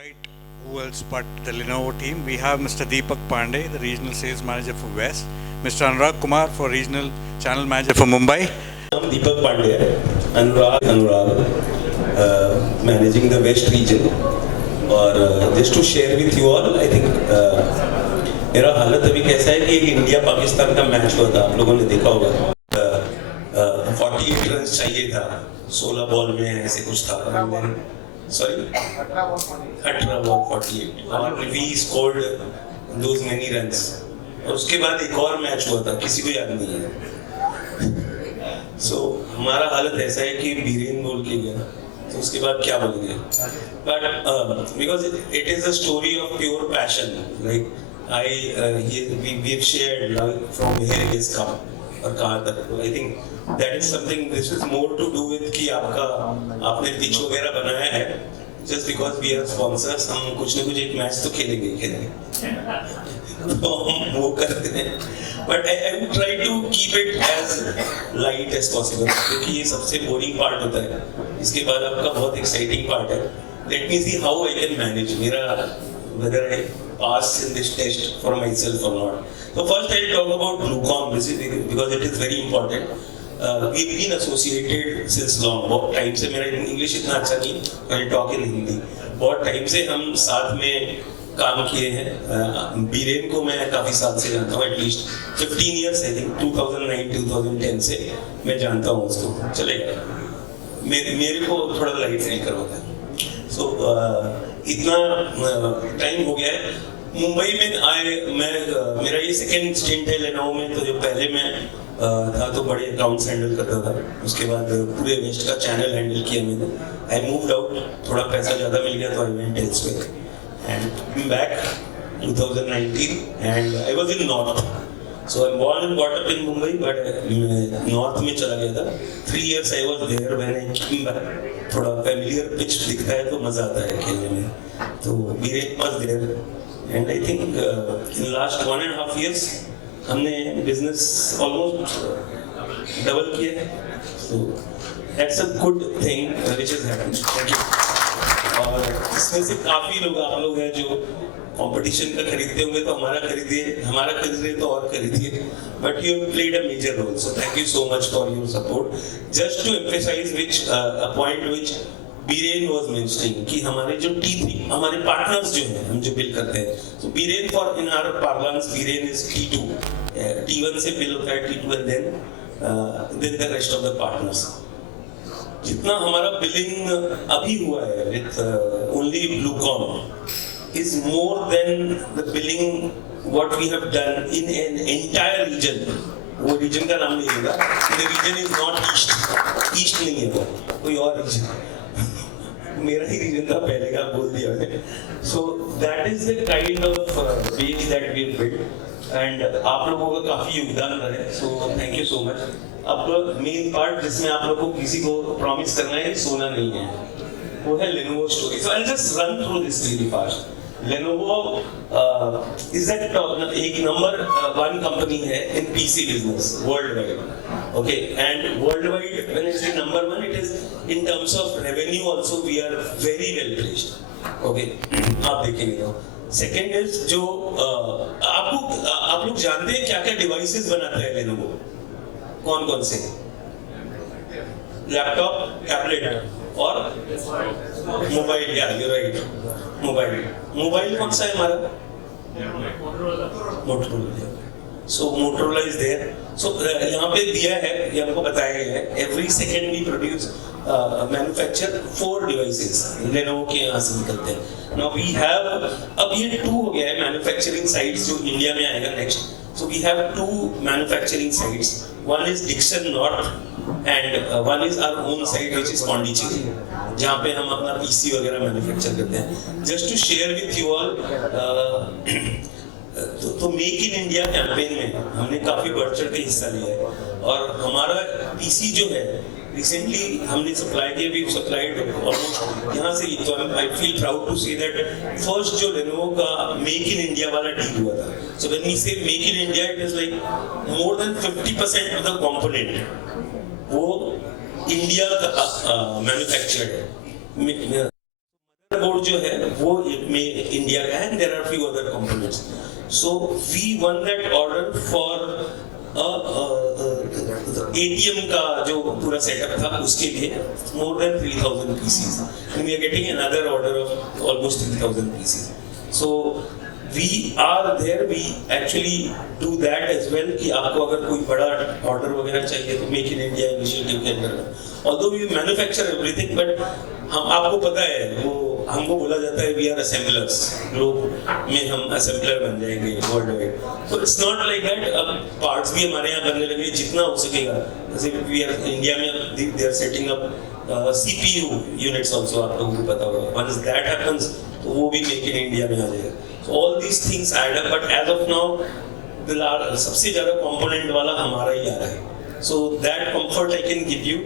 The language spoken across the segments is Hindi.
invite who else but the Lenovo team. We have Mr. Deepak Pandey, the Regional Sales Manager for West, Mr. Anurag Kumar for Regional Channel Manager for Mumbai. I'm Deepak Pandey, Anurag, managing the West region. और just to share with you all, I think मेरा हालत अभी कैसा है कि एक इंडिया पाकिस्तान का मैच हुआ था, आप लोगों ने देखा होगा। 48 रन चाहिए था, 16 बॉल में ऐसे कुछ था। Sorry, 18 बॉल 48 और we scored those many runs। और उसके बाद एक और मैच हुआ था, किसी को याद नहीं है। So हमारा हालत ऐसा है कि बीरेन बोल के गया, तो उसके बाद क्या बोलेंगे? But because it is a story of pure passion, like we've shared like from where he has come और कहाँ तक। I think that is something. This is more to do with कि आपने पिच वगैरह बनाया है, just because we are sponsors, हम कुछ न कुछ एक मैच तो खेलेंगे। तो हम वो करते हैं, but I would try to keep it as light as possible, क्योंकि ये सबसे boring part होता है। इसके बाद आपका बहुत exciting part है। Let me see how I can manage whether I pass in this test for myself or not. So first I'll talk about Bluecom because it is very important. We've been associated since long. बहुत टाइम से, मेरा इंग्लिश इतना अच्छा नहीं, I'll talk in हिंदी। बहुत टाइम से हम साथ में काम किए हैं। बीरेन को मैं काफी साल से जानता हूँ, एटलीस्ट 15 years आई थिंक, 2009-2010 से मैं जानता हूँ उसको। चलेगा, मेरे को थोड़ा लाइट नहीं करवाता है। So इतना टाइम हो गया है। मुंबई में मेरा ये सेकेंड स्टिंट है लेनोवो में। तो जो पहले मैं था तो बड़े अकाउंट्स हैंडल करता था, उसके बाद पूरे वेस्ट का चैनल हैंडल किया मैंने। आई मूव्ड आउट, थोड़ा पैसा ज़्यादा मिल गया तो I went elsewhere and back 2019 and I was in north. So I born and bought up in Mumbai, but north में चला गया था। 3 years I was there when I came back. थोड़ा फैमिलियर पिच दिखता है तो मज़ा आता है खेलने में। तो Biren was there and I think in last 1.5 years हमने बिजनेस ऑलमोस्ट डबल किया है। So that's a good thing which is happening. Thank you. और इसमें से काफ़ी लोग आप लोग हैं जो कंपटीशन का खरीदते होंगे, तो हमारा खरीदिए तो और खरीदिए। But you have played a major role, so thank you so much for your support. Just to emphasise a point which Biren was mentioning कि हमारे जो T3 हमारे पार्टनर्स जो हैं, हम जो बिल करते हैं, तो बीरेन फॉर इन आवर पार्लांस बीरेन इज T2, T1 से बिल होता है T2 and then the rest of the partners. जितना हमारा बिलिंग अभी हुआ है with only Bluecom is more than the billing what we have done in an entire region। वो रीजन का नाम नहीं लेगा, the region is not east नहीं है, वो कोई और रीजन, मेरा ही रीजन था पहले का, बोल दिया मैंने। So that is the kind of base that we have built and आप लोगों का काफी योगदान रहा है, so thank you so much। अब मेन पार्ट जिसमें आप लोगों को किसी को प्रॉमिस करना है सोना नहीं है, वो है Lenovo story। So I'll just run through this really fast। Lenovo is that एक number 1 company है in PC business worldwide, okay? And worldwide, when I say number 1, it is in terms of revenue also we are very well placed, okay? आप देखेंगे तो second is जो आप लोग जानते हैं क्या क्या डिवाइसेस बनाता है Lenovo? कौन से? लैपटॉप, टैबलेट और मोबाइल। या यू राइट, मोबाइल कौन सा है हमारा? Motorola. So Motorola is there. So यहाँ पे दिया है, ये हमको बताया गया है, every second we produce manufacture 4 devices Lenovo के यहाँ से निकलते हैं। नाउ वी हैव, अब ये 2 हो गया है मैन्युफैक्चरिंग साइट्स जो इंडिया में आएगा next. So we have 2 manufacturing sites. One is Dixon North and one is our own site which is Pondicherry, जहाँ पे हम अपना PC वगैरह मैन्युफैक्चर करते हैं। Just to share with you all, तो मेक इन इंडिया कैंपेन में हमने काफी बढ़ चढ़ के हिस्सा लिया है। और हमारा PC जो है रिसेंटली हमने सप्लाई किया, वी सप्लाइड ऑलमोस्ट यहाँ से। तो I feel proud to say that first जो लेनोवो का मेक इन इंडिया वाला डील हुआ था। So when we say make in India, it is like more than 50% of the component वो इंडिया का मैन्युफैक्चर्ड है। बोर्ड जो है वो में इंडिया का है, and there are few other components. So we won that order for ATM का जो पूरा सेटअप था उसके लिए more than 3,000 pieces, and we are getting another order of almost 3,000 pieces. So we are there, we actually do that as well कि आपको अगर कोई बड़ा ऑर्डर वगैरह चाहिए तो मेक इन इंडिया इनिशिएटिव के अंदर, although we manufacture everything, but हम आपको पता है वो हमको बोला जाता है वी आर असेंबलर्स, ग्लोब में हम असेंबलर बन जाएंगे वर्ल्ड वाइड. तो इट्स नॉट लाइक दैट. अब पार्ट्स भी हमारे यहाँ बनने लगे जितना हो सकेगा. जैसे वी आर इंडिया में they are setting up CPU units also, आप लोगों को पता होगा. वंस दैट हैपेंस तो वो भी मेक इन इंडिया में आ जाएगा. So all these things add up, but as of now सबसे ज्यादा कंपोनेंट वाला हमारा ही आ रहा है. So that comfort I can give you.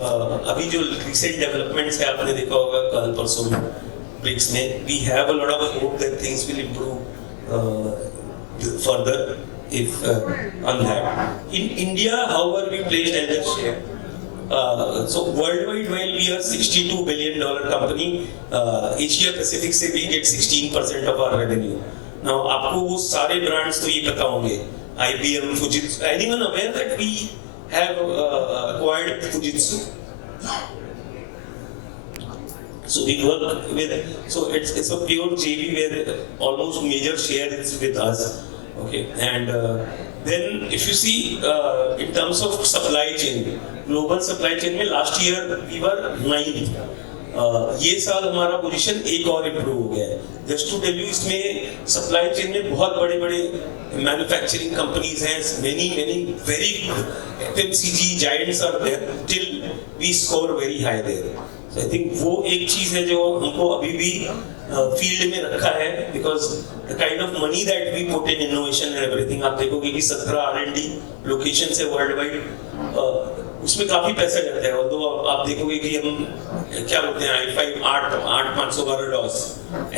अभी जो रिसेंट डेवलपमेंट्स है आपने देखा होगा कल परसों में ब्रिक्स में, we have a lot of hope that things will improve further if on that. In India, however, we placed elder share. So worldwide, while we are $62 billion company, Asia Pacific से we get 16% of our revenue. Now आपको वो सारे brands तो ये पता होंगे, IBM, Fujitsu. Anyone aware that we have acquired Fujitsu? So we work with, so it's a pure JV where almost major share is with us. Okay, and then if you see in terms of supply chain, global supply chain में last year we were 9th. ये साल हमारा पोजीशन एक और इम्प्रूव हो गया है. जस्ट टू टेल यू, इसमें सप्लाई चेन में बहुत बड़े बड़े मैन्युफैक्चरिंग कंपनीज हैं, many very FMCG giants are there, till we score very high there. So I think वो एक चीज है जो हमको अभी भी फील्ड में रखा है, because the kind of money that we put in innovation and everything. आप देखोगे कि 17 R&D लोकेशन है वर्ल्ड वाइड, उसमें काफी पैसा जाता है. ऑल्दो आप देखोगे कि हम क्या बोलते हैं i5 8,512 डॉस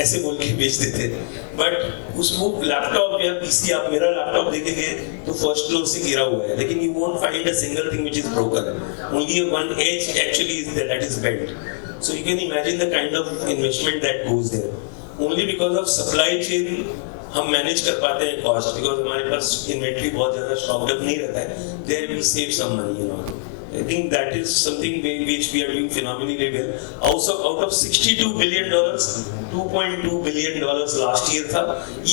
ऐसे बोल के बेच देते हैं, बट उसको लैपटॉप या पीसी, आप मेरा लैपटॉप देखेंगे तो फर्स्ट फ्लोर से गिरा हुआ है, लेकिन you won't find a single thing which is broken. Only one edge actually is that is bent. So you can imagine the kind of investment that goes there. Only because of supply chain हम मैनेज कर पाते हैं कॉस्ट, बिकॉज हमारे पास इन्वेंट्री बहुत ज्यादा स्टॉक अप नहीं रहता है. There we save some money, you know. I think that is something which we are doing phenomenally well. Also, out of $62 billion, $2.2 billion last year था.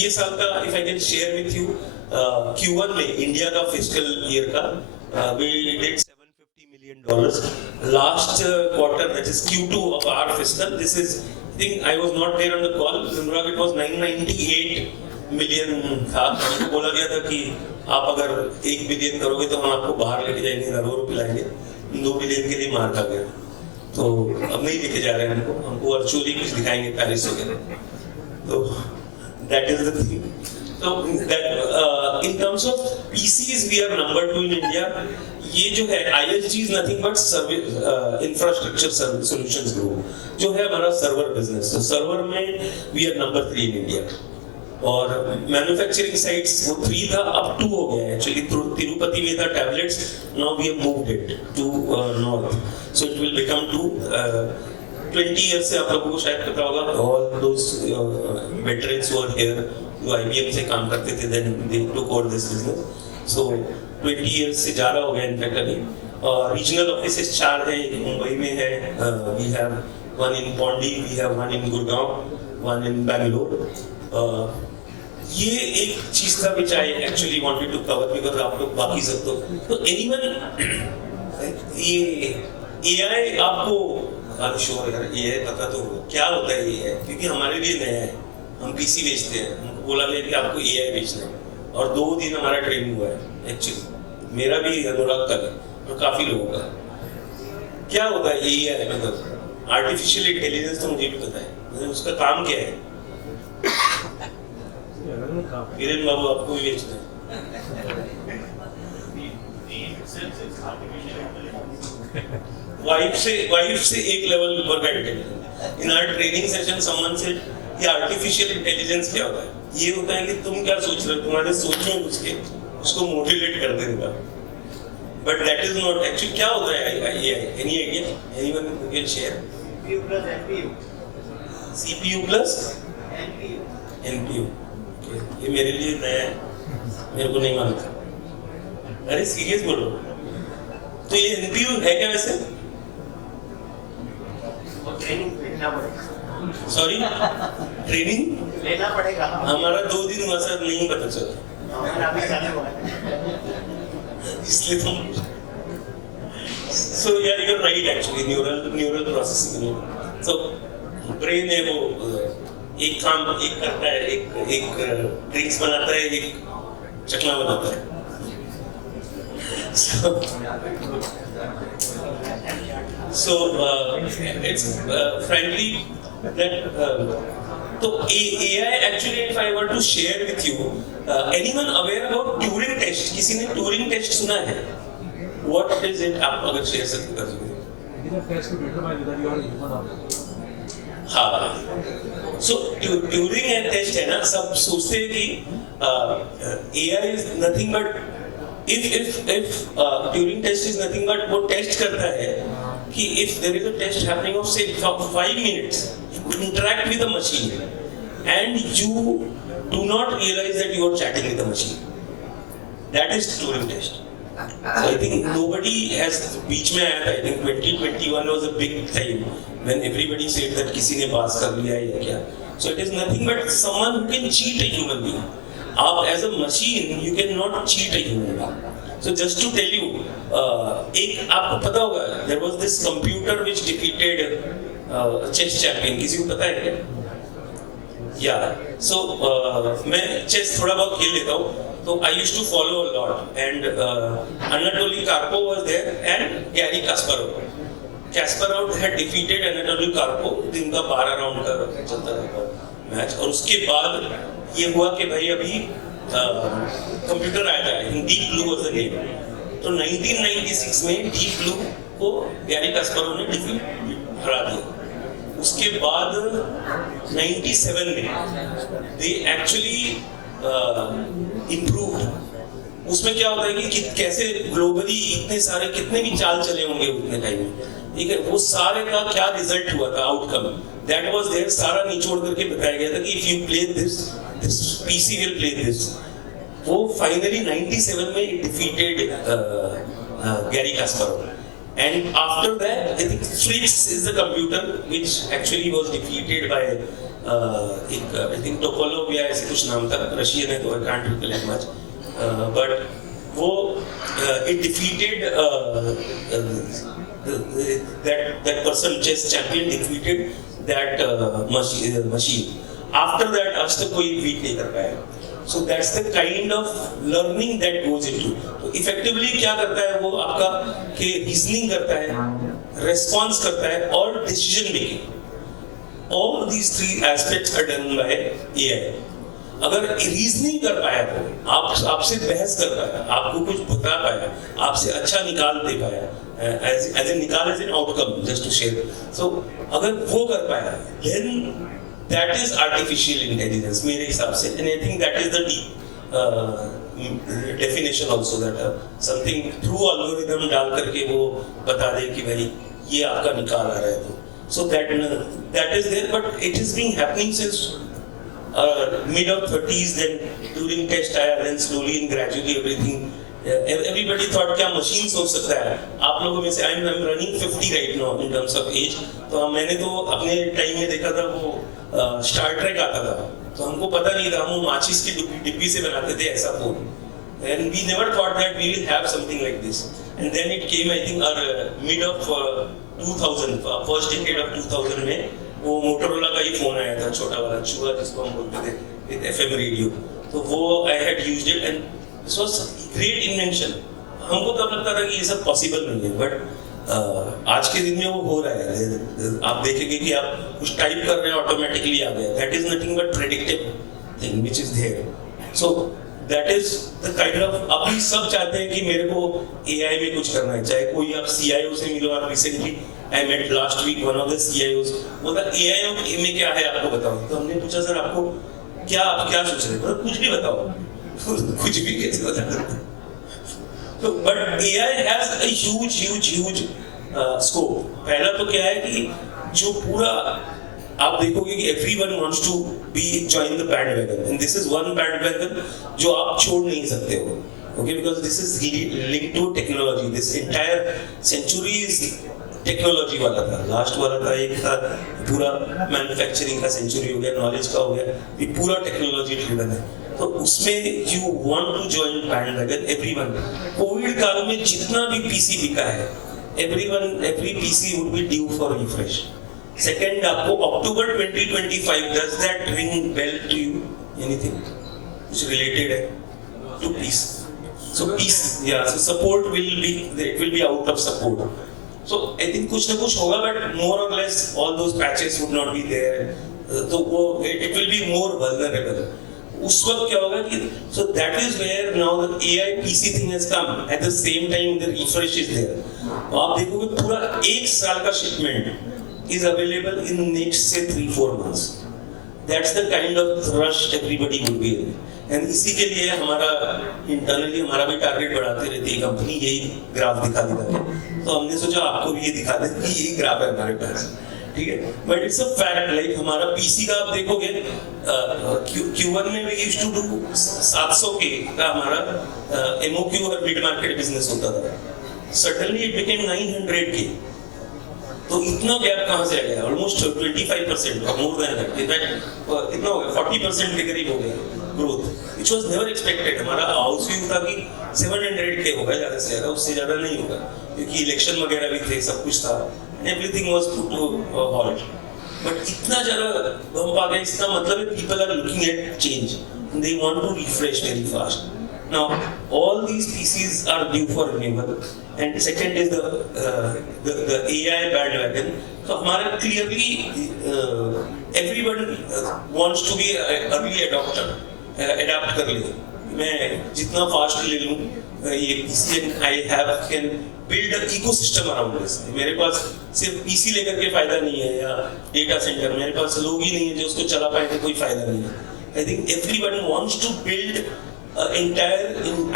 ये साल का, if I can share with you, Q1 में इंडिया का fiscal year का we did $750 million. Last quarter, that is Q2 of our fiscal, this is, I think I was not there on the call, Anurag, it was 998 million था. हमको बोला गया था कि आप अगर 1 बिलियन करोगे तो हम आपको बाहर लेके जाएंगे, नरोर पिलाएंगे. 2 बिलियन के लिए मार खा गया, तो अब नहीं लेके जा रहे हैं. हमको वर्चुअली कुछ दिखाएंगे पेरिस वगैरह. तो that is the thing. So that in terms of PCs we are number 2 in India. ये जो है ISG is nothing but infrastructure solutions group, जो है हमारा सर्वर बिजनेस. तो सर्वर में we are number 3 in India. और मैन्युफैक्चरिंग साइट्स वो 3 था, अब 2 हो गया है. एक्चुअली तिरुपति में था tablets, now we have moved it to north, so it will become 2. 20 years से आप लोगों को शायद पता होगा, all those veterans who are here जो IBM से काम करते थे, then they took over this business. So 20 years से ज़्यादा हो गया इनफैक्ट. अभी रीजनल ऑफिसेस 4 हैं, एक मुंबई में है, we have one in Pondi, we have one in Gurgaon, one in Bangalore. ये एक चीज था which I actually wanted to cover because आप लोग बाकी सब तो anyone ये AI आपको श्योर यार AI पता तो क्या होता है AI, क्योंकि हमारे लिए नया है. हम PC बेचते हैं, हमको बोला गया कि आपको AI बेचना है, और 2 दिन हमारा ट्रेनिंग हुआ है. एक्चुअली मेरा भी, अनुराग का भी, और काफी लोगों का. क्या होता है AI, मतलब आर्टिफिशियल इंटेलिजेंस तो मुझे भी पता है, उसका काम क्या है. किरण बाबू आपको भी बेचना है. वाइफ से एक लेवल ऊपर का intelligence. In our training session someone से ये आर्टिफिशियल इंटेलिजेंस क्या होता है. ये होता है कि तुम क्या सोच रहे हो, तुम्हारे सोच में घुस के उसको मोटिवेट कर देगा. But that is not actually. क्या होता है any idea, anyone can share? CPU plus NPU। ये मेरे लिए नया है, मेरे को नहीं मालूम था। अरे सीरियस बोलो, तो ये NPU है क्या वैसे? सॉरी, ट्रेनिंग लेना पड़ेगा। हमारा 2 दिन हुआ सर, नहीं पता चला, इसलिए तुम so yeah, you're right actually, neural processing। so brain है वो एक काम एक करता है, एक ड्रिंक्स बनाता है, एक चकला बनाता है। so it's frankly that so AI actually, if I were to share with you, anyone aware about Turing test? किसी ने Turing test सुना है? What is it? आप अगर शेयर सकते कर सकते। It is a test to determine whether you are a human or not. हाँ, so Turing test है ना, सब सोचते हैं कि AI is nothing but if Turing test is nothing but वो टेस्ट करता है कि if there is a test happening of say 5 minutes, you interact with the machine and you do not realize that you are chatting with the machine. That is Turing test. So I think nobody has बीच में आया था, I think 2021 was a big time when everybody said that किसी ने पास कर लिया है या क्या. So it is nothing but someone who can cheat a human being. आप as a machine you cannot cheat a human being. So just to tell you, एक आपको पता होगा, there was this computer which defeated chess champion. किसी को पता है क्या? Yeah. So मैं chess थोड़ा बहुत खेल लेता हूँ. So I used to follow a lot, and Anatoly Karpov was there and Garry Kasparov. Kasparov had defeated Anatoly Karpov, जिनका 12 राउंड का चलता था मैच, और उसके बाद ये हुआ कि भाई अभी कंप्यूटर आया था, deep blue was the name. तो 1996 में डीप ब्लू को गैरी कास्परोव ने हरा दिया। उसके बाद 97 में दे एक्चुअली इम्प्रूव्ड। उसमें क्या होता है कि कैसे ग्लोबली इतने सारे कितने भी चाल चले होंगे उतने टाइम में, ठीक है, वो सारे का क्या रिजल्ट हुआ था, आउटकम दैट वाज देयर, सारा निचोड़ करके बताया गया था कि if you play this PC will play this. वो फाइनली 97 में defeated Gary Kasparov, and after that I think Fritz is the computer which actually was defeated by I think Topolov या ऐसे कुछ नाम था, रशियन है तो I can't recollect much, but वो it defeated that person, chess champion defeated that machine. After that आज तक कोई beat नहीं कर पाया. So that's the kind of learning that goes into. तो effectively क्या करता है वो आपका कि reasoning करता है, response करता है और decision making. All these 3 aspects are done by AI. अगर reasoning कर पाया तो आपसे बहस कर पाया, आपको कुछ बता पाया, आपसे अच्छा निकाल दे पाया, as in निकाल as in outcome, just to share. So अगर वो कर पाया, then that is artificial intelligence मेरे हिसाब से, and I think that is the deep definition also, that something through algorithm डाल करके वो बता दे कि भाई ये आपका निकाल आ रहा है तो. So that is there, but it has been happening since mid of 30s. Then Turing test आया, then slowly and gradually everything. Everybody thought क्या मशीन सोच सकता है. आप लोगों में से I'm running 50 right now in terms of age. तो मैंने तो अपने टाइम में देखा था वो स्टार ट्रेक आता था, तो हमको पता नहीं था, हम माचिस की डिब्बी से बनाते थे ऐसा phone, and we never thought that we will have something like this. And then it came, I think, mid of 2000, first decade of 2000 में वो मोटोरोला का ही फोन आया था, छोटा वाला चूहा जिसको हम बोलते थे, with FM रेडियो. तो वो I had used it and this was great invention. हमको तब लगता था कि ये सब पॉसिबल नहीं है, बट आज के दिन में वो हो रहा है. आप देखेंगे कि आप कुछ टाइप कर रहे हैं ऑटोमेटिकली आ गया. That is nothing but predictive thing which is there. So that is the kind of, अभी सब चाहते हैं कि मेरे को एआई में कुछ करना है. चाहे कोई आप सीआईओ से मिलो, आप recently I met last week one of the CIOs, बोला एआई में क्या है आपको बताओ. तो हमने पूछा सर आपको क्या, आप क्या सोच रहे हैं, कुछ भी बताओ. कुछ भी कैसे बता सकते. So, but AI has a huge scope. पहला तो क्या है कि जो पूरा आप देखोगे कि everyone wants to be join the bandwagon, and this is one bandwagon जो आप छोड़ नहीं सकते हो, okay? Because this is linked to technology. This entire century is technology वाला था, लास्ट वाला था, एक था पूरा मैन्युफैक्चरिंग का सेंचुरी हो गया, नॉलेज का हो गया, ये पूरा टेक्नोलॉजी ड्रिवन है। तो उसमें you want to join bandwagon everyone. Covid काल में जितना भी पीसी बिका है, every PC would be due for refresh. Second, आपको October 2025 does that ring bell to you? Anything which related to peace? So peace, yeah, so support will be, it will be out of support. So I think कुछ ना कुछ होगा, but more or less all those patches would not be there. तो वो it will be more vulnerable. उस वक्त क्या होगा कि so that is where now the AI PC thing has come. At the same time the refresh is there. आप देखोगे पूरा एक साल का shipment is available in next say 3-4 months. That's the kind of rush everybody would be in. And इसी के लिए हमारा इंटरनली हमारा भी टारगेट बढ़ाते रहती है कंपनी, यही ग्राफ दिखा के। तो हमने सोचा आपको भी ये दिखा दें कि यही ग्राफ है हमारे पास, ठीक है? But it's a fact, like हमारा पीसी का आप देखोगे Q1 में भी यूज्ड टू डू 700 के का हमारा एमओक्यू और मिड मार्केट बिजनेस होता था। सडनली इट बिकेम 900 के। तो इतना गैप कहाँ से आ गया? ऑलमोस्ट 25% और मोर देन दैट। इनफैक्ट इतना हो गया, 40% के करीब हो गया growth, which was never expected। हमारा हाउस व्यू था कि 700 के होगा ज़्यादा से ज़्यादा, उससे ज़्यादा नहीं होगा, क्योंकि इलेक्शन वगैरह भी थे, सब कुछ था, everything was put to halt। But इतना ज़्यादा बम्प आ गया, इसका मतलब है people are looking at change, they want to refresh very fast। Now all these PCs are due for renewal, and second is the AI bandwagon। So हमारा clearly everyone wants to be an early adopter, adapt कर ले। मैं जितना फास्ट ले लूँ, ये PC I have can build a ecosystem around this. मेरे पास सिर्फ पीसी लेकर के फायदा नहीं है, या डेटा सेंटर, मेरे पास लोग ही नहीं है जो उसको चला पाए, तो कोई फायदा नहीं है। I think everyone wants to build entire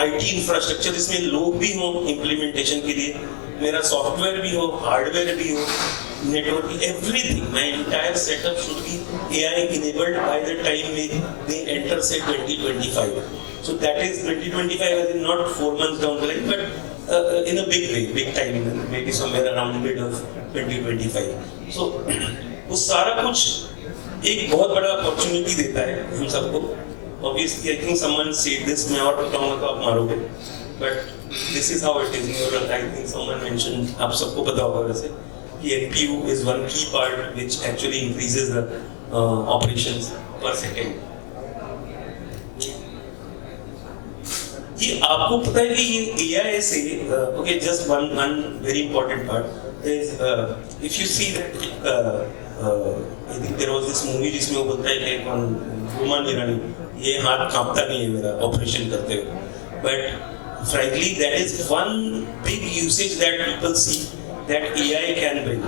IT infrastructure, जिसमें लोग भी हों इम्प्लीमेंटेशन के लिए, मेरा सॉफ्टवेयर भी हो, हार्डवेयर भी हो, network, everything, my entire setup should be AI enabled by the time they enter say 2025. So that is 2025, as in not 4 months down the line, but in a big way, big time, maybe somewhere around mid of 2025. So वो सारा कुछ एक बहुत बड़ा अपॉर्चुनिटी देता है हम सबको। Obviously, I think someone said this, मैं और बताऊंगा तो आप मारोगे, but this is how it is। I think someone mentioned, आप सबको पता होगा वैसे, NPU is one key part which actually increases the operations per second। ये आपको पता है कि ये AI से okay, just one very important part is if you see that I think there was this movie जिसमें वो बोलता है कि कौन रोमान ईरानी, ये हाथ कांपता नहीं है मेरा ऑपरेशन करते हुए, but frankly that is one big usage that people see that AI can bring।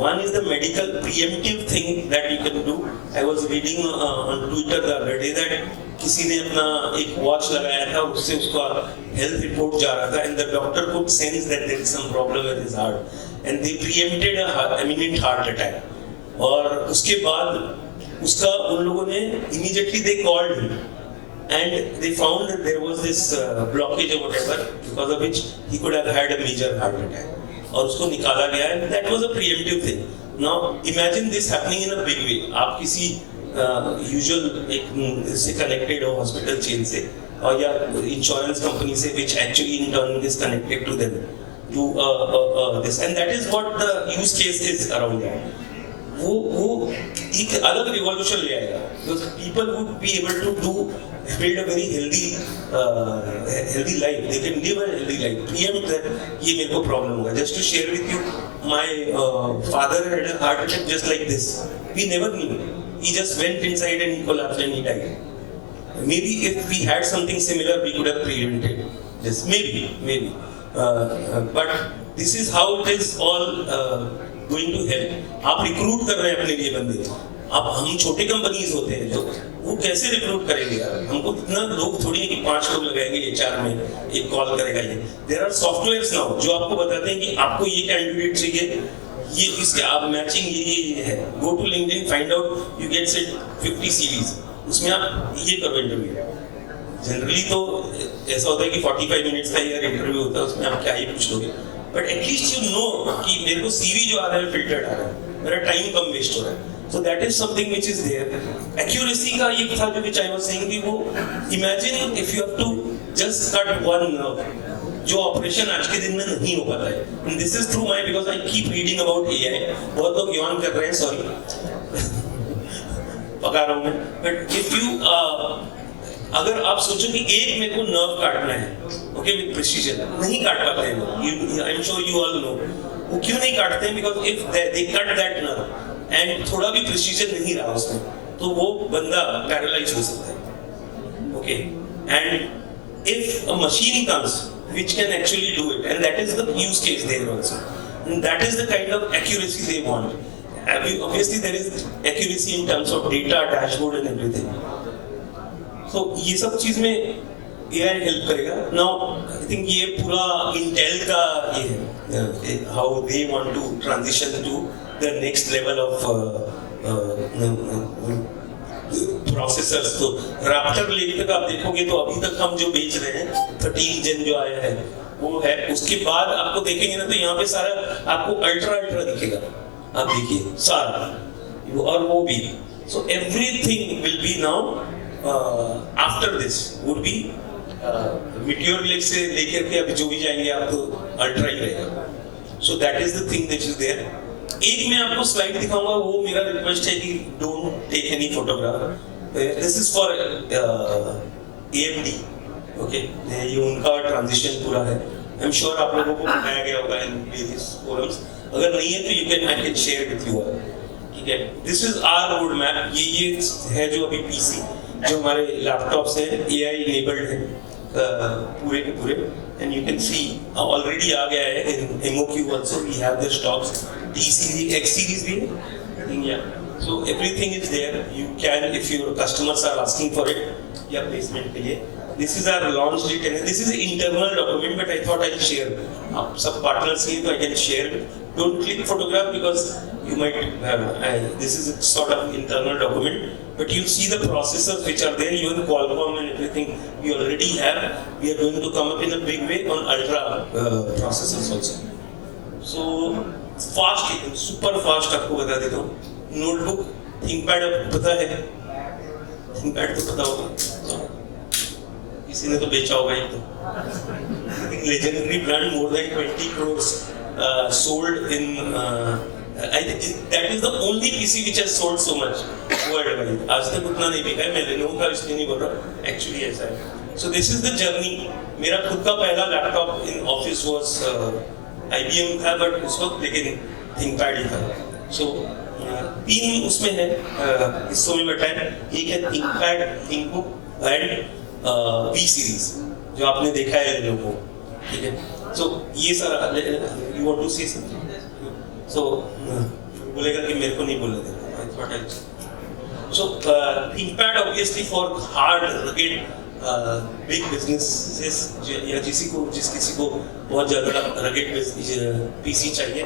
One is the medical preemptive thing that you can do। I was reading on Twitter the other day that किसी ने अपना एक वॉच लगाया था, उससे उसका हेल्थ रिपोर्ट जा रहा था, and the doctor could sense that there is some problem with his heart, and they preempted a imminent heart attack। और उसके बाद उसका उन लोगों ने immediately they called him and they found that there was this blockage or whatever, because of which he could have had a major heart attack, और उसको निकाला गया है। That was a preemptive thing। Now imagine this happening in a big way। आप किसी usual एक से connected हो हॉस्पिटल चेन से, और या इंश्योरेंस कंपनी से, which actually in turn is connected to them to this, and that is what the use case is around that। वो एक अलग रिवॉल्यूशन ले आएगा, because people would be able to build a very healthy life। They can live a healthy life, preempt that ये मेरे को प्रॉब्लम होगा। Just to share with you, my father had a heart attack just like this। We never knew। He just went inside and he collapsed and he died। Maybe if we had something similar, we could have prevented this। Maybe, but this is how it is all going to help। आप रिक्रूट कर रहे हैं अपने लिए बंदे, अब हम छोटे कंपनीज होते हैं जो वो कैसे रिक्रूट करेंगे यार? हमको इतना लोग थोड़ी है कि 5 लोग लगाएंगे HR में, एक कॉल करेगा ये। देयर आर सॉफ्टवेयर्स नाउ जो आपको बताते हैं कि आपको ये कैंडिडेट चाहिए, ये इसके आप मैचिंग ये है, go to LinkedIn, find out, you get set 50 series, उसमें आप ये करो इंटरव्यू। जनरली तो ऐसा होता है कि 45 मिनट्स का यार इंटरव्यू होता है, उसमें आप क्या ही पूछ लोगे, बट एटलीस्ट यू नो कि मेरे को सीवी जो आ रहा है फिल्टर्ड आ रहा है, मेरा टाइम कम वेस्ट हो रहा है। So that is something which is there. Accuracy का ये था जो which I was saying कि वो imagine if you have to just cut one nerve, जो ऑपरेशन आज के दिन में नहीं हो पाता है. And this is through my, because I keep reading about AI. बहुत लोग yawn कर रहे हैं, sorry. पका रहा हूँ मैं. But if you अगर आप सोचो कि एक मेरे को नर्व काटना है, okay, with precision, नहीं काट पाते हैं लोग. I'm sure you all know. वो क्यों नहीं काटते हैं? Because if they cut that nerve and थोड़ा भी प्रिसीजन नहीं रहा उसमें, तो वो बंदा पैरालाइज हो सकता है. Okay, and if a machine comes which can actually do it, and that is the use case there also, and that is the kind of accuracy they want. Obviously there is accuracy in terms of data, dashboard and everything. So ये सब चीज में एआई हेल्प करेगा. नाउ आई थिंक ये पूरा इंटेल का ये है, how they want to transition to the next level of processors. तो Raptor लेवल तक आप देखोगे तो अभी तक हम जो बेच रहे हैं 13 जेन जो आया है वो है. उसके बाद आपको देखेंगे ना तो यहाँ पे सारा आपको अल्ट्रा दिखेगा, आप देखिए सारा, और वो भी. So everything will be now after this would be Meteor Lake से लेकर के अभी जो भी जाएंगे आप तो अल्ट्रा ही रहेगा. So that is the thing that is there. एक मैं आपको स्लाइड दिखाऊंगा, वो मेरा रिक्वेस्ट है कि don't take any photograph. This is for AMD. Okay, ये उनका ट्रांजिशन पूरा है. आई एम श्योर आप लोगों को बताया गया होगा इन वेरियस फोरम्स. अगर नहीं है तो you can, I can share with you all. ठीक है, this is our road map. ये है जो अभी पीसी जो हमारे लैपटॉप्स हैं AI इनेबल्ड है पूरे के पूरे. And you can see already आ गया है in MOQ also. We have the stocks. D series, X series भी है. I think yeah. So everything is there. You can, if your customers are asking for it, या placement के लिए. This is our launch date and this is an internal document, but I thought I'll share. आप सब partners हैं तो I can share. Don't click photograph because you might have. This is a sort of internal document. But you see the processors which are there, even Qualcomm and everything we already have. We are going to come up in a big way on ultra processors also. So fast, super fast. आपको बता देता हूँ. Notebook, ThinkPad आपको पता है. ThinkPad तो पता होगा. किसी ने तो बेचा होगा एक तो. Legendary brand, more than 20 crores sold in. I think that is the only PC which has sold so much worldwide. आज तक उतना नहीं बिका है. मैं Lenovo का इसलिए नहीं बोल रहा, actually ऐसा है. So this is the journey. मेरा खुद का पहला laptop in office was IBM था, but उस वक्त लेकिन ThinkPad ही था. So तीन उसमें है हिस्सों में बटा है. एक है ThinkPad, ThinkBook and V series जो आपने देखा है Lenovo. ठीक है. So ये सारा, you want to see something? So बोलेगा कि मेरे को नहीं बोलने देगा. I thought I'll. So ThinkPad obviously for hard rugged big businesses या जिस किसी को बहुत ज़्यादा rugged PC चाहिए,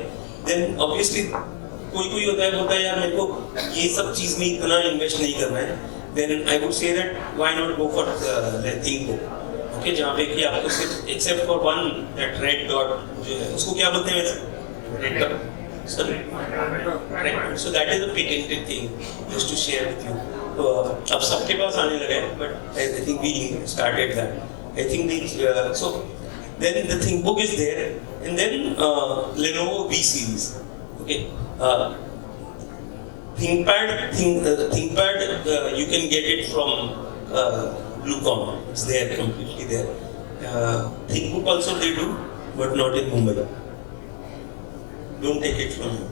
then obviously कोई होता है बोलता है यार मेरे को ये सब चीज़ में इतना इन्वेस्ट नहीं करना है. Then I would say that why not go for ThinkBook. Okay, जहाँ पे कि आपको सिर्फ except for one that red dot जो है उसको क्या बोलते हैं वैसे? Red dot. Sorry. So that is a patented thing just to share with you. अब सबके पास आने लगा है, but I think we started that. I think so then the ThinkBook is there, and then Lenovo V series. Okay. ThinkPad you can get it from Bluecom. It's there, completely there. ThinkBook also they do, but not in Mumbai. Don't take it from me.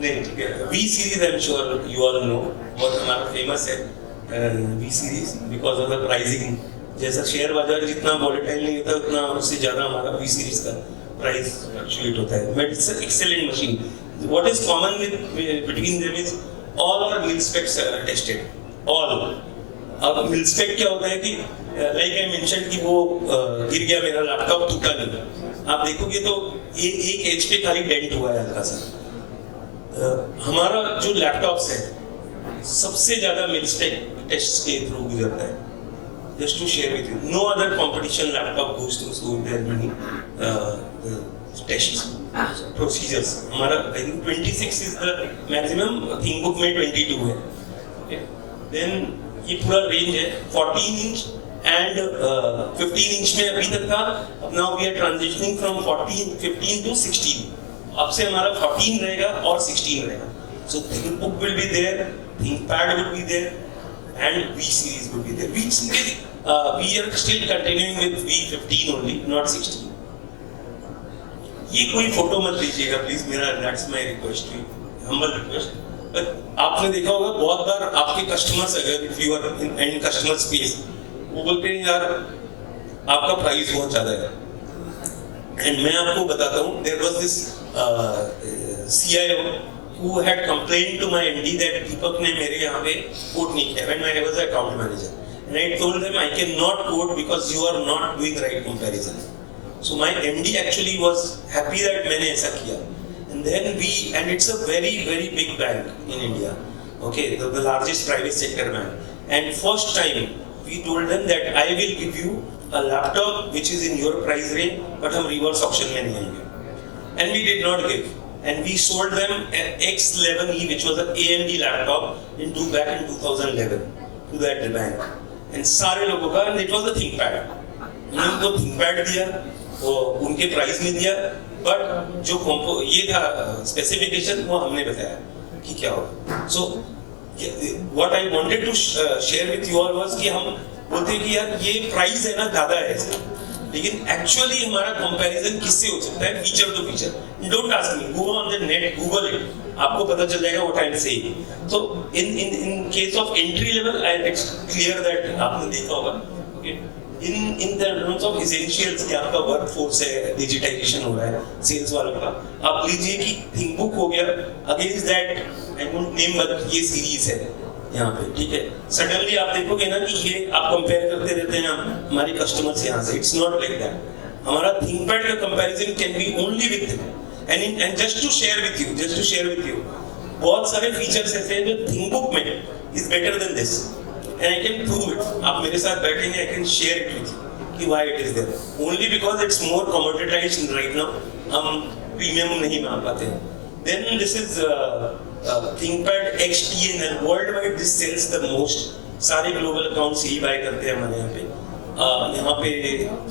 नहीं ठीक है. V series I'm sure you all know बहुत हमारा famous है V series because of the pricing. जैसा शेयर बाजार जितना volatile नहीं होता उतना उससे ज़्यादा हमारा V series का price fluctuate होता है. But it's an excellent machine. What is common between them is all our mil specs are tested. All. अब mil spec क्या होता है कि like I mentioned कि वो गिर गया मेरा लैपटॉप टूटा नहीं. आप देखोगे तो एक एज पे खाली डेंट हुआ है हल्का सा। हमारा जो लैपटॉप्स है सबसे ज्यादा मिलस्टेक टेस्ट के थ्रू गुजरता है। Just to share with you, no other competition laptop goes through so there many tests procedures. हमारा I think 26 is the maximum, ThinkBook में 22 है। Okay. Then ये पूरा range है 14 inch and 15 inch में अभी तक था। अब now we are transitioning from 15 to 16। अब से हमारा 14 रहेगा और 16 रहेगा। So ThinkBook will be there, ThinkPad will be there, and V series will be there. V series we are still continuing with V15 only, not 16. ये कोई फोटो मत लीजिएगा प्लीज, मेरा that's my request to you, humble request. But आपने देखा होगा बहुत बार आपके कस्टमर्स अगर if you are in customer space वो बोलते हैं यार आपका प्राइस बहुत ज्यादा है। And मैं आपको बताता हूँ, there was this CIO who had complained to my MD that दीपक ने मेरे यहाँ पे कोट नहीं किया when I was account manager. And I told them I cannot quote because you are not doing right comparison. So my MD actually was happy that मैंने ऐसा किया. And then and it's a very very big bank in India, okay, the largest private sector bank. And first time we told them that I will give you a laptop which is in your price range, but हम reverse auction में नहीं आएंगे. And we did not give. And we sold them an X11E, which was an AMD laptop back in 2011 to that bank. And सारे लोगों का, and it was the ThinkPad. हमने उनको ThinkPad दिया, वो उनके प्राइस में दिया, but जो ये था स्पेसिफिकेशन वो हमने बताया कि क्या होगा. So what I wanted to share with you all was कि हम बोलते हैं कि यार ये प्राइस है ना ज़्यादा है इसका, लेकिन एक्चुअली हमारा कंपैरिजन किससे हो सकता है? Feature to feature. Don't ask me, go on the net, Google it, आपको पता चल जाएगा what I am saying. So in case of entry level it's clear that आपने देखा होगा. Okay, in terms of essentials कि आपका वर्कफोर्स है, डिजिटाइजेशन हो रहा है सेल्स वालों का, आप लीजिए कि थिंकबुक हो गया. Against that I won't name, but ये सीरीज है यहाँ पे, ठीक है. सडनली आप देखोगे ना कि ये आप कंपेयर करते रहते हैं हमारे कस्टमर्स यहाँ से. It's not like that. हमारा थिंकपैड का comparison can be only with and just to share with you बहुत सारे फीचर्स ऐसे हैं जो थिंकबुक में is better than this, and I can prove it. आप मेरे साथ बैठेंगे, I can share it with you कि why it is there. Only because it's more commoditised right now, हम प्रीमियम नहीं मान पाते हैं. Then this is ThinkPad XTNL, worldwide this sells the most. सारे ग्लोबल अकाउंट्स यही बाय करते हैं हमारे यहाँ पे. यहाँ पे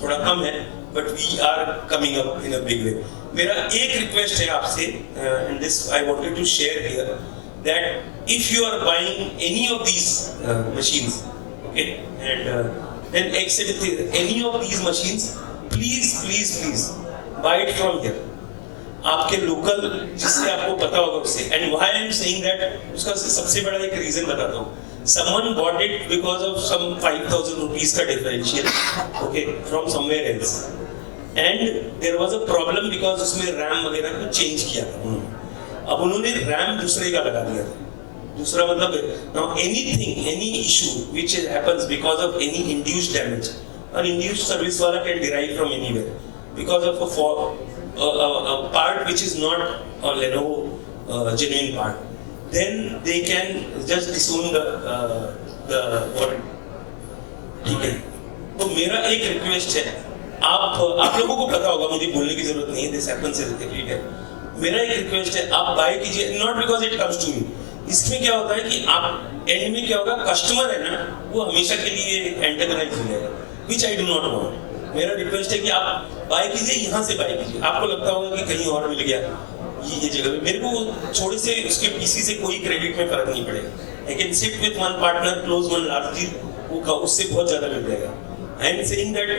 थोड़ा कम है, but we are coming up in a big way. मेरा एक रिक्वेस्ट है आपसे, and this I wanted to share here, that if you are buying any of these machines, okay, and then except any of these machines, please buy it from here. आपके लोकल जिससे आपको पता होगा उससे. And why I am saying that, उसका सबसे बड़ा एक रीजन बताता हूँ. someone bought it because of some 5,000 rupees का differential, okay, from somewhere else, and there was a problem because उसमें RAM वगैरह को चेंज किया था. अब उन्होंने RAM दूसरे का लगा दिया था. दूसरा मतलब now any issue which happens because of any induced damage, or induced service वाला can derive from anywhere because of a part which is not a Lenovo genuine part, then they can just disown the what. ठीक है. तो मेरा एक रिक्वेस्ट है, आप लोगों को पता होगा, मुझे बोलने की जरूरत नहीं है, दिस हैपेंस एवरीवेयर. मेरा एक रिक्वेस्ट है, आप बाय कीजिए, not because it comes to me. इसमें क्या होता है कि आप एंड में क्या होगा, कस्टमर है ना, वो हमेशा के लिए एंटेगनाइज हो जाएगा, विच आई डू नॉट वांट. मेरा रिक्वेस्ट है कि आप बाय कीजिए, यहाँ से बाय कीजिए. आपको लगता होगा कि कहीं और मिल गया ये जगह पे, मेरे को थोड़े से उसके पीसी से कोई क्रेडिट में फर्क नहीं पड़ेगा. I can sit with one partner, close one large deal, वो उससे बहुत ज्यादा मिल जाएगा. आई एम सेइंग दैट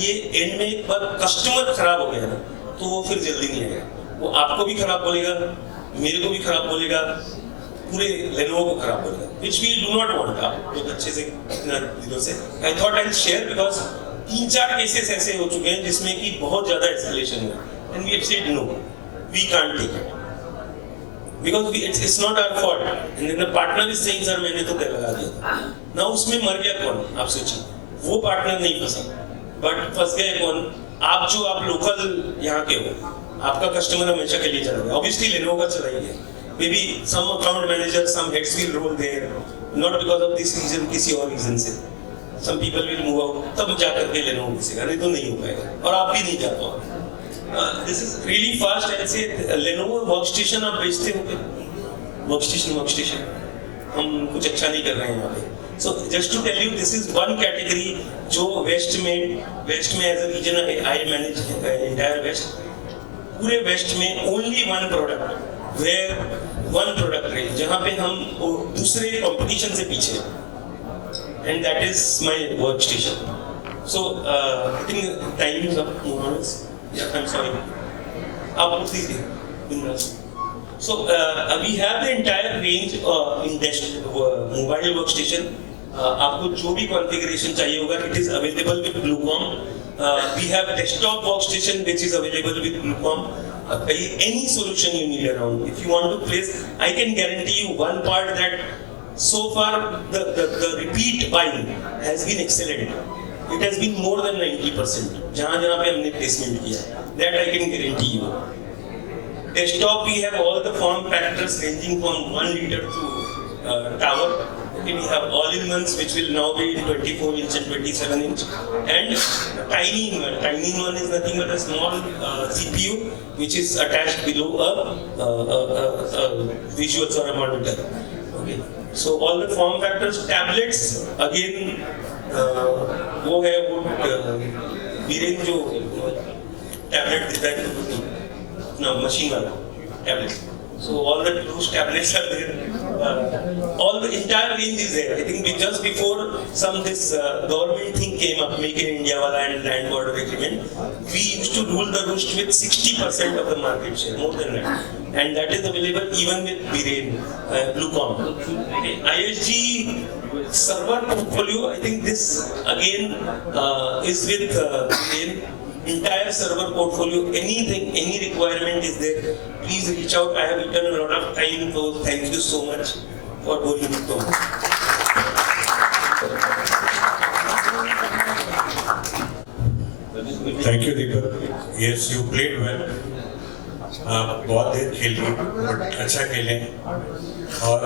ये एंड में एक बार कस्टमर खराब हो गया ना, तो वो फिर जल्दी नहीं आएगा. वो आपको भी खराब बोलेगा, मेरे को भी खराब बोलेगा, पूरे लेनोवो को खराब बोलेगा, which we do not want. आप बहुत अच्छे से इतना दिनों से I thought I'll share because 3-4 cases ऐसे हो चुके हैं जिसमें कि बहुत ज्यादा एस्केलेशन हुआ, and we have said no, we can't take it because it's not our fault, and then the partner is saying sir मैंने तो कर लगा दिया. ना उसमें मर गया कौन, आप सोचिए. वो पार्टनर नहीं फंसा, बट फंस गए कौन? आप जो आप लोकल यहाँ के हो, आपका कस्टमर हमेशा के लिए चला गया, ऑब्वियसली लेनोवो का चला ही है, maybe some account manager some heads will roll there not because of this reason, किसी और रीजन से some people will move out, तब जाकर के लेनोवो घुसेगा, नहीं तो नहीं हो पाएगा और आप भी नहीं जा पाओगे। This is really fast and से लेनोवो वर्क स्टेशन आप बेचते हो, वर्क स्टेशन हम कुछ अच्छा नहीं कर रहे हैं यहाँ पे। So just to tell you, this is one category जो वेस्ट में as a region I manage entire west, पूरे वेस्ट में only one product, where one product range जहाँ पे हम दूसरे कंपटीशन से पीछे, and that is my work station. So I think time is up, या आई एम सॉरी, आप पूछ लीजिए। So we have the entire range in mobile workstation. आपको जो भी कॉन्फ़िगरेशन चाहिए होगा, it is available with Bluecom. We have desktop workstation which is available with Bluecom. Any solution you need around. If you want to place, I can guarantee you one part that so far the repeat buying has been excellent. It has been more than 90%. जहाँ पे हमने placement किया, that I can guarantee you. Desktop, we have all the form factors ranging from 1 liter to tower. Okay, we have all-in-ones which will now be 24-inch and 27-inch, and tiny-in-one. Tiny-in-one is nothing but a small CPU which is attached below a visuals or a monitor. Okay, so all the form factors. Tablets again, वो है वो वीरेन जो tablet design करती है, no, machine tablet. So all the those tablets are there. All the entire range is there. I think just before this government thing came up, Make in India wala and land border agreement, we used to rule the roost with 60% of the market share, more than that, and that is available even with Biren, Bluecom. ISG server portfolio, I think this again is with Biren. Entire server portfolio, anything, any requirement is there, please reach out. I have eaten a lot of time, so thank you so much for holding it so much. Thank you, Deepak. Yes, you played well. आप बहुत देर खेल लिए, बट अच्छा खेले। और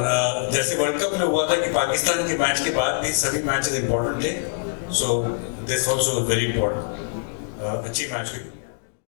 जैसे वर्ल्ड कप में हुआ था कि पाकिस्तान के मैच के बाद भी सभी मैचेस इंपॉर्टेंट थे, so this also very important. अच्छी मैच हुई।